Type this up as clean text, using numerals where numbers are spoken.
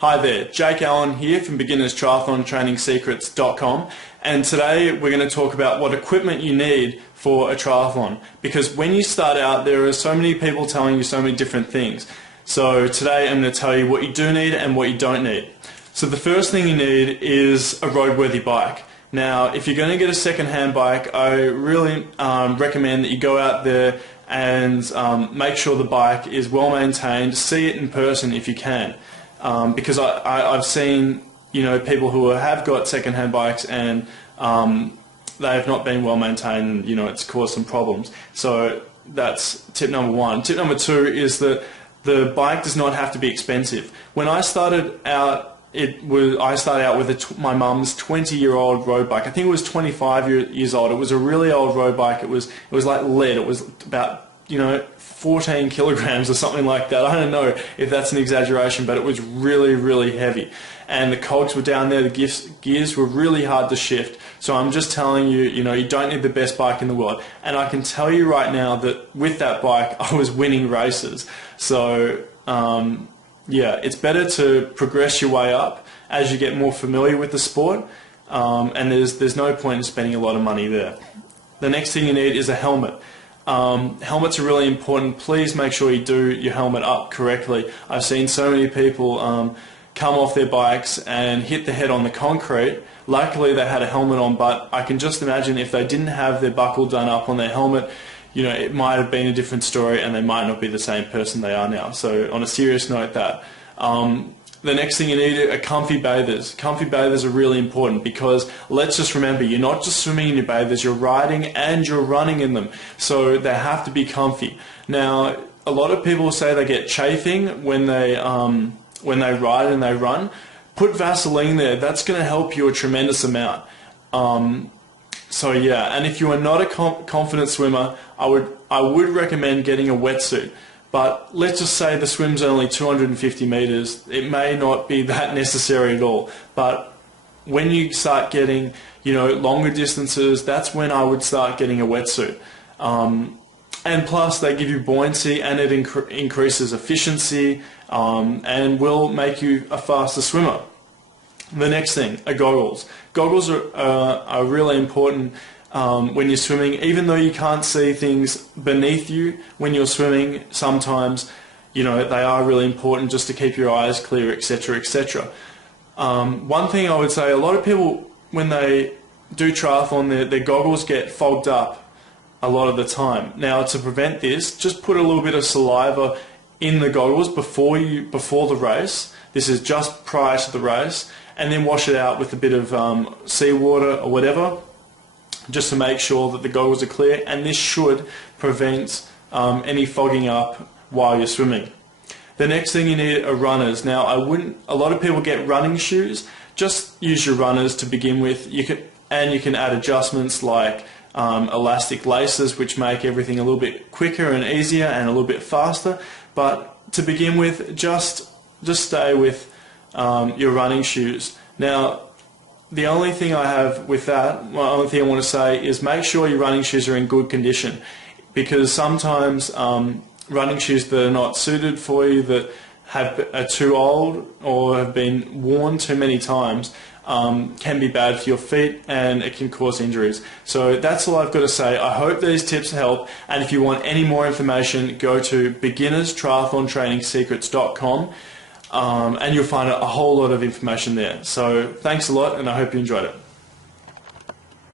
Hi there, Jake Allen here from beginnerstriathlontrainingsecrets.com, and today we're going to talk about what equipment you need for a triathlon, because when you start out there are so many people telling you so many different things. So today I'm going to tell you what you do need and what you don't need. So the first thing you need is a roadworthy bike. Now if you're going to get a second-hand bike, I really recommend that you go out there and make sure the bike is well maintained, see it in person if you can. Because I've seen, people who have got second-hand bikes and they have not been well maintained, and it's caused some problems. So that's tip number one. Tip number two is that the bike does not have to be expensive. When I started out, I started out with my mum's 20-year-old road bike. I think it was 25 years old. It was a really old road bike. It was like lead. It was about 14 kilograms or something like that. I don't know if that's an exaggeration, but it was really, really heavy. And the cogs were down there, the gears were really hard to shift. So I'm just telling you, you don't need the best bike in the world. And I can tell you right now that with that bike, I was winning races. So, yeah, it's better to progress your way up as you get more familiar with the sport. And there's no point in spending a lot of money there. The next thing you need is a helmet. Helmets are really important. Please make sure you do your helmet up correctly. I've seen so many people come off their bikes and hit the head on the concrete. Luckily they had a helmet on, but I can just imagine if they didn't have their buckle done up on their helmet, it might have been a different story and they might not be the same person they are now. So on a serious note, the next thing you need are comfy bathers. Comfy bathers are really important because let's just remember, you're not just swimming in your bathers, you're riding and you're running in them. So they have to be comfy. Now, a lot of people say they get chafing when they ride and they run. Put Vaseline there. That's going to help you a tremendous amount. So yeah, and if you are not a confident swimmer, I would recommend getting a wetsuit. But let's just say the swim's only 250 meters. It may not be that necessary at all. But when you start getting, longer distances, that's when I would start getting a wetsuit. And plus, they give you buoyancy and it increases efficiency and will make you a faster swimmer. The next thing are goggles. Goggles are really important when you're swimming. Even though you can't see things beneath you when you're swimming, sometimes they are really important just to keep your eyes clear, etc., etc. One thing I would say, a lot of people when they do triathlon, their goggles get fogged up a lot of the time. Now to prevent this, just put a little bit of saliva in the goggles before the race. This is just prior to the race, and then wash it out with a bit of seawater or whatever, just to make sure that the goggles are clear, and this should prevent any fogging up while you're swimming. The next thing you need are runners. Now a lot of people get running shoes. Just use your runners to begin with. You can add adjustments like elastic laces, which make everything a little bit quicker and easier and a little bit faster. But to begin with, just stay with your running shoes. Now, the only thing I have with that, only thing I want to say is make sure your running shoes are in good condition, because sometimes running shoes that are not suited for you, that are too old or have been worn too many times, can be bad for your feet and it can cause injuries. So that's all I've got to say. I hope these tips help, and if you want any more information, go to beginnerstriathlontrainingsecrets.com. And you'll find a whole lot of information there. So thanks a lot, and I hope you enjoyed it.